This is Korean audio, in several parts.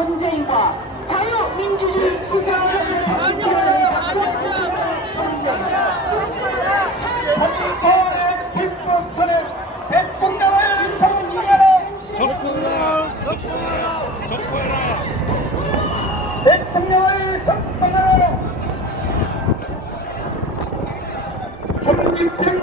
문재인과 자유민주주의 시장을 북한의 대통령을 석방하라 독립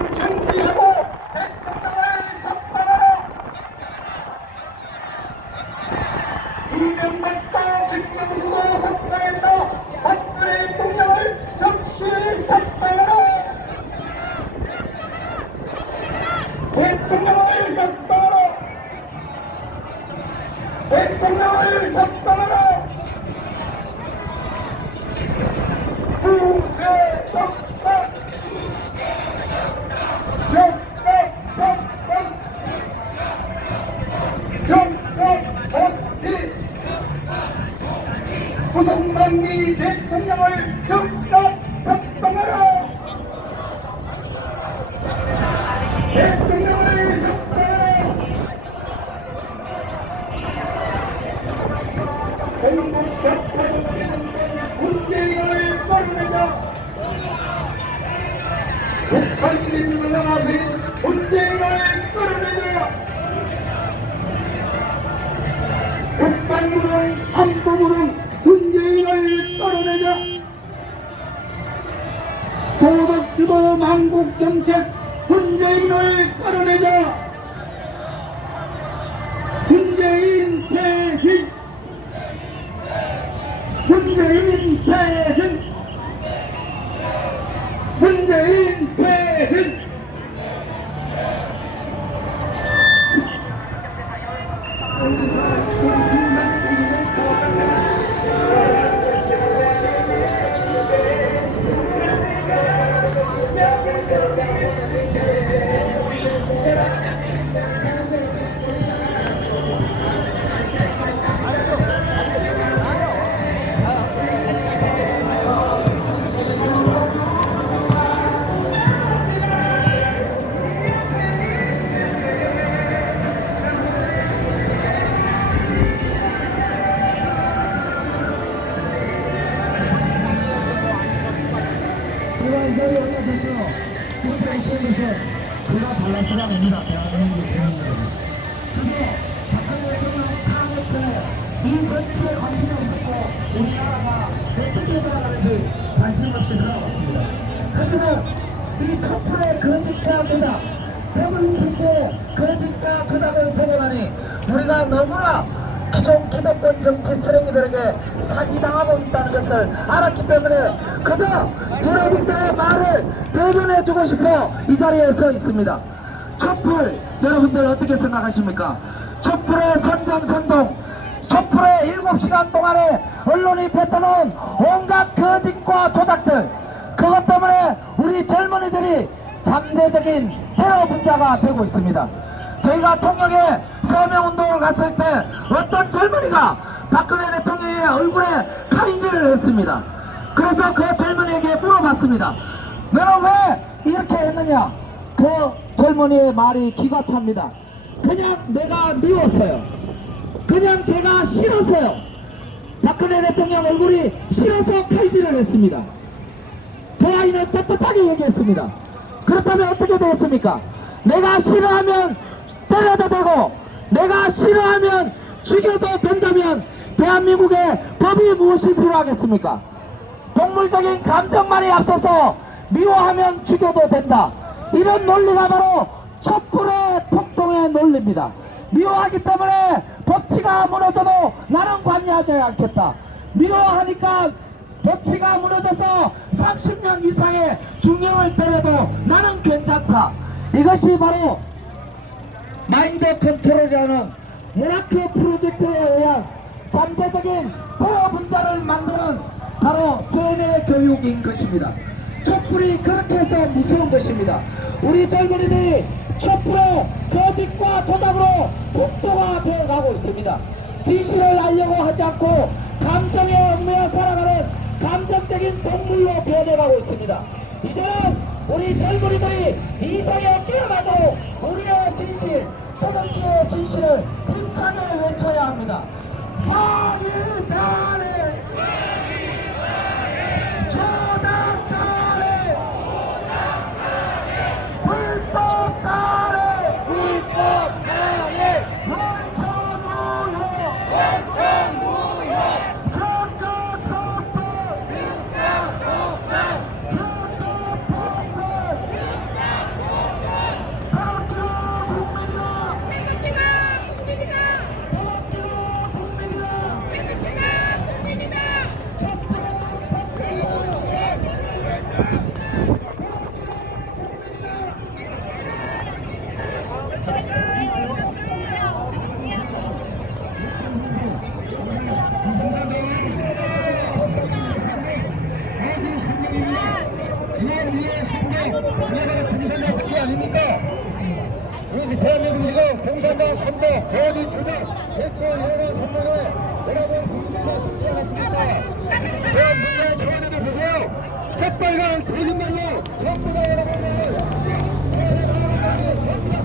구성방기 대통령을 역사석방하라. 대통령을 석방하라. 전국 적폐국민 문재인을 끌어내자 북한 시민을 나가신 문재인을 끌어내자 북한군은 소득주도 망국정책 문재인을 끌어내자. 문재인 대신. 문재인 퇴진 문재인 퇴진 제가 발라서가 아닙니다. 대한민국. 저게 관심 없이 살아왔습니다. 하지만 이 촛불의 거짓과 조작, 태블릿 PC의 거짓과 조작을 보고 나니 우리가 너무나 기존 기득권 정치 쓰레기들에게 사기당하고 있다는 것을 알았기 때문에 그저 여러분들의 말을 대변해주고 싶어 이 자리에 서 있습니다. 촛불 여러분들 어떻게 생각하십니까? 촛불의 선전선동 촛불의 7시간 동안에 언론이 뱉어놓은 온갖 거짓과 조작들 그것 때문에 우리 젊은이들이 잠재적인 테러 분자가 되고 있습니다. 저희가 통영에 서명운동을 갔을 때 어떤 젊은이가 박근혜 대통령의 얼굴에 칼질을 했습니다. 그래서 그 젊은이에게 물어봤습니다. 너는 왜 이렇게 했느냐? 그 젊은이의 말이 기가 찹니다. 그냥 내가 미웠어요. 그냥 제가 싫었어요. 박근혜 대통령 얼굴이 싫어서 칼질을 했습니다. 그 아이는 떳떳하게 얘기했습니다. 그렇다면 어떻게 되겠습니까? 내가 싫어하면 때려도 되고 내가 싫어하면 죽여도 된다면 대한민국의 법이 무엇이 필요하겠습니까? 동물적인 감정만이 앞서서 미워하면 죽여도 된다. 이런 논리가 바로 촛불의 폭동의 논리입니다. 미워하기 때문에 법치가 무너져도 나는 관여하지 않겠다. 미워하니까 법치가 무너져서 30년 이상의 중형을 때려도 나는 괜찮다. 이것이 바로 마인드 컨트롤이라는 모라크 프로젝트에 의한 잠재적인 포화 분자를 만드는 바로 세뇌 교육인 것입니다. 촛불이 그렇게 해서 무서운 것입니다. 우리 젊은이들이 촛불의 거짓과 조작으로 독도가 되어가고 있습니다. 진실을 알려고 하지 않고 감정에 얽매여 살아가는 감정적 폐쇄적인 동물로 변해가고 있습니다. 이제는 우리 젊은이들이 이상에 깨어나도록 우리의 진실, 태극기의 진실을 힘차게 외쳐야 합니다. 사 선거, 거리 투쟁, 백도 여러 선거에 여러분 국민들이 속지 않았습니까? 대한 문제의 청와대도 보세요. 새빨간 거짓말로 전부 다 여러분을 마음을 다해 전부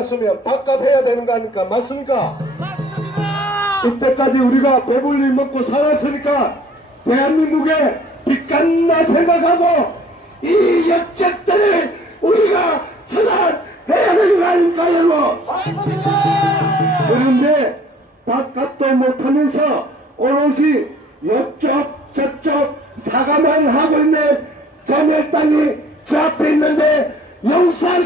대한민국에 태어났으면 바깥 해야 되는 거 아닙니까? 맞습니까? 맞습니다! 이때까지 우리가 배불리 먹고 살았으니까 대한민국에 빚간나 생각하고 이 역적들을 우리가 처단해야 되는 거 아닙니까, 여러분? 그런데 바깥도 못하면서 오롯이 옆쪽 저쪽 사과만 하고 있는 자멸당이 저 앞에 있는데 용서할